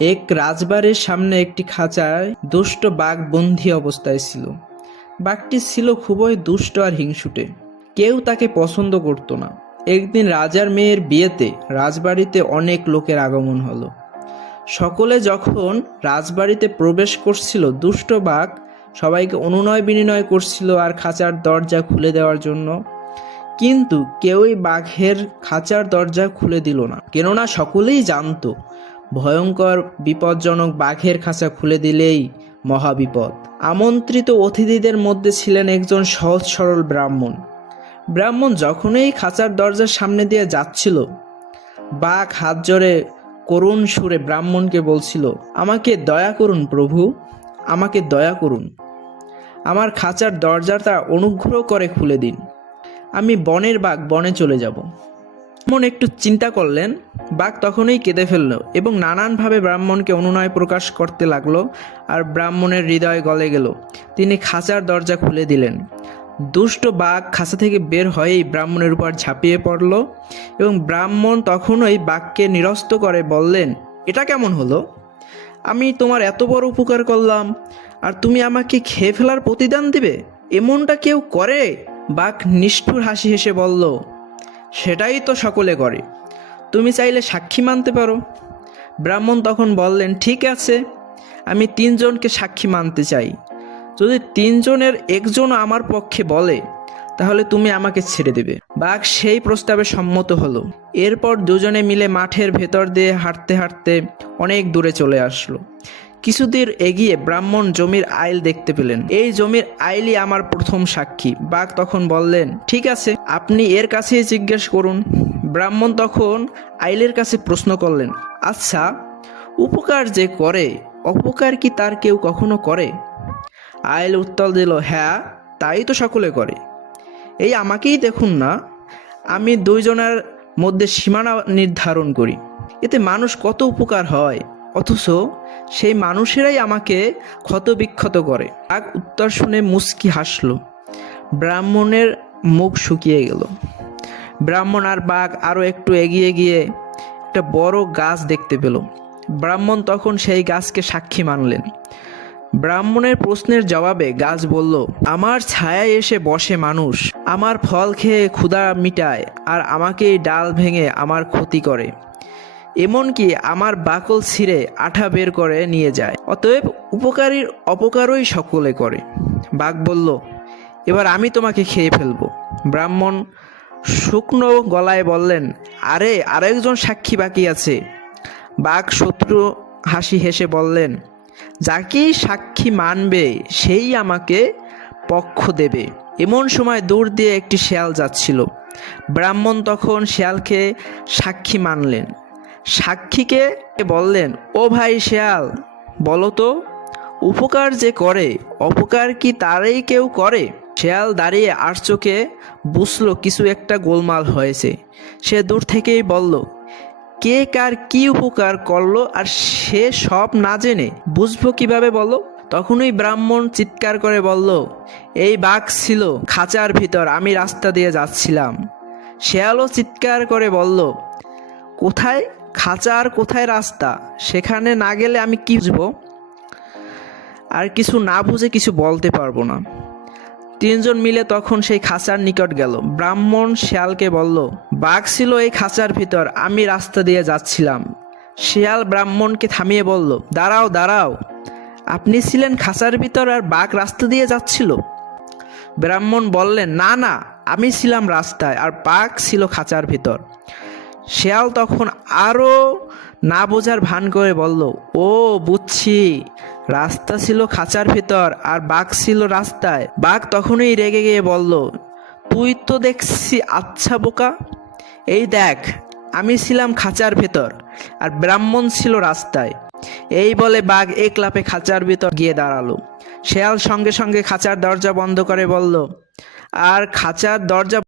এক রাজবাড়ির সামনে একটি খাঁচায় দুষ্ট বাঘ বন্দী অবস্থায় ছিল। বাঘটি ছিল খুবই দুষ্ট আর হিংসুটে। কেউ তাকে পছন্দ করত না। একদিন রাজার মেয়ের বিয়েতে রাজবাড়িতে অনেক লোকের আগমন হলো। সকলে যখন রাজবাড়িতে প্রবেশ করছিল, দুষ্ট বাঘ সবাইকে অনুনয় বিনয় করছিল আর খাঁচার দরজা খুলে দেওয়ার জন্য। কিন্তু কেউই বাঘের খাঁচার দরজা খুলে দিল না, কেননা সকলেই জানতো ভয়ঙ্কর বিপজ্জনক বাঘের খাঁচা খুলে দিলেই মহাবিপদ। আমন্ত্রিত অতিথিদের মধ্যে ছিলেন একজন সহজ সরল ব্রাহ্মণ। ব্রাহ্মণ যখনই খাঁচার দরজার সামনে দিয়ে যাচ্ছিল, বাঘ হাত জোড়ে করুণ সুরে ব্রাহ্মণকে বলছিল, আমাকে দয়া করুন প্রভু, আমাকে দয়া করুন, আমার খাঁচার দরজাটা অনুগ্রহ করে খুলে দিন। আমি বনের বাঘ, বনে চলে যাব। ব্রাহ্মণ একটু চিন্তা করলেন। বাঘ তখনই কেঁদে ফেলল এবং নানানভাবে ব্রাহ্মণকে অনুনয় প্রকাশ করতে লাগলো। আর ব্রাহ্মণের হৃদয় গলে গেল। তিনি খাঁচার দরজা খুলে দিলেন। দুষ্ট বাঘ খাঁচা থেকে বের হয়েই ব্রাহ্মণের উপর ঝাঁপিয়ে পড়ল এবং ব্রাহ্মণ তখনই বাঘকে নিরস্ত করে বললেন, এটা কেমন হলো? আমি তোমার এত বড় উপকার করলাম আর তুমি আমাকে খেয়ে ফেলার প্রতিদান দিবে? এমনটা কেউ করে? বাঘ নিষ্ঠুর হাসি হেসে বলল, সেটাই তো সকলে করে, তুমি চাইলে সাক্ষী মানতে পারো। ব্রাহ্মণ তখন বললেন, ঠিক আছে, আমি 3 জনকে সাক্ষী মানতে চাই। যদি 3 জনের একজনও আমার পক্ষে বলে, তাহলে তুমি আমাকে ছেড়ে দেবে। বাঘ সেই প্রস্তাবে সম্মত হলো। এরপর দুজনে মিলে মাঠের ভেতর দিয়ে হাঁটতে হাঁটতে অনেক দূরে চলে আসলো। কিছুদূর এগিয়ে ব্রাহ্মণ জমির আইল দেখতে পেলেন। এই জমির আইলই আমার প্রথম সাক্ষী। বাঘ তখন বললেন, ঠিক আছে, আপনি এর কাছেই জিজ্ঞেস করুন। ব্রাহ্মণ তখন আইলের কাছে প্রশ্ন করলেন, আচ্ছা, উপকার যে করে, অপকার কি তার কেউ কখনো করে? আইল উত্তর দিল, হ্যাঁ, তাই তো সকলে করে। এই আমাকেই দেখুন না, আমি 2 জনের মধ্যে সীমানা নির্ধারণ করি, এতে মানুষ কত উপকার হয়, অথচ সেই মানুষেরাই আমাকে ক্ষতবিক্ষত করে। বাঘ উত্তর শুনে মুচকি হাসল। ব্রাহ্মণের মুখ শুকিয়ে গেল। ব্রাহ্মণ আর বাঘ আরও একটু এগিয়ে গিয়ে একটা বড় গাছ দেখতে পেল। ব্রাহ্মণ তখন সেই গাছকে সাক্ষী মানলেন। ব্রাহ্মণের প্রশ্নের জবাবে গাছ বলল, আমার ছায়ায় এসে বসে মানুষ, আমার ফল খেয়ে ক্ষুধা মিটায় আর আমাকেই ডাল ভেঙে আমার ক্ষতি করে, এমনকি আমার বাকল ছিঁড়ে আঠা বের করে নিয়ে যায়। অতএব উপকারীর অপকারই সকলে করে। বাঘ বলল, এবার আমি তোমাকে খেয়ে ফেলবো। ব্রাহ্মণ শুকনো গলায় বললেন, আরে আরেকজন সাক্ষী বাকি আছে। বাঘ শত্রু হাসি হেসে বললেন, যাকেই সাক্ষী মানবে সেই আমাকে পক্ষ দেবে। এমন সময় দূর দিয়ে একটি শেয়াল যাচ্ছিল। ব্রাহ্মণ তখন শেয়ালকে সাক্ষী মানলেন। সাক্ষীকে বললেন, ও ভাই শেয়াল, বলো তো, উপকার যে করে, অপকার কি তারই কেউ করে? শেয়াল দাঁড়িয়ে আর চোখে বুঝলো কিছু একটা গোলমাল হয়েছে। সে দূর থেকেই বলল, কে কার কি উপকার করলো আর সে সব না জেনে বুঝবো কিভাবে বলো? তখনই ব্রাহ্মণ চিৎকার করে বলল, এই বাঘ ছিল খাঁচার ভিতর, আমি রাস্তা দিয়ে যাচ্ছিলাম। শেয়ালও চিৎকার করে বলল, কোথায় খাঁচা আর কোথায় রাস্তা? সেখানে না গেলে আমি কি বুঝবো? আর কিছু না বুঝে কিছু বলতে পারবো না। 3 জন মিলে তখন সেই খাঁচার নিকট গেল। ব্রাহ্মণ শেয়ালকে বলল, বাঘ ছিল এই খাঁচার ভিতর, আমি রাস্তা দিয়ে যাচ্ছিলাম। শেয়াল ব্রাহ্মণকে থামিয়ে বলল, দাঁড়াও দাঁড়াও, আপনি ছিলেন খাঁচার ভিতর আর বাঘ রাস্তা দিয়ে যাচ্ছিল? ব্রাহ্মণ বললেন, না না, আমি ছিলাম রাস্তায় আর বাঘ ছিল খাঁচার ভিতর। শেয়াল তখন আরও না বোঝার ভান করে বলল, ও বুঝছি, রাস্তা ছিল খাঁচার ভিতর আর বাঘ ছিল রাস্তায়। বাঘ তখনই রেগে গিয়ে বলল, তুই তো দেখছি আচ্ছা বোকা, এই দেখ, আমি ছিলাম খাঁচার ভেতর আর ব্রাহ্মণ ছিল রাস্তায়। এই বলে বাঘ এক লাফে খাঁচার ভিতর গিয়ে দাঁড়ালো। শেয়াল সঙ্গে সঙ্গে খাঁচার দরজা বন্ধ করে বলল, আর খাঁচার দরজা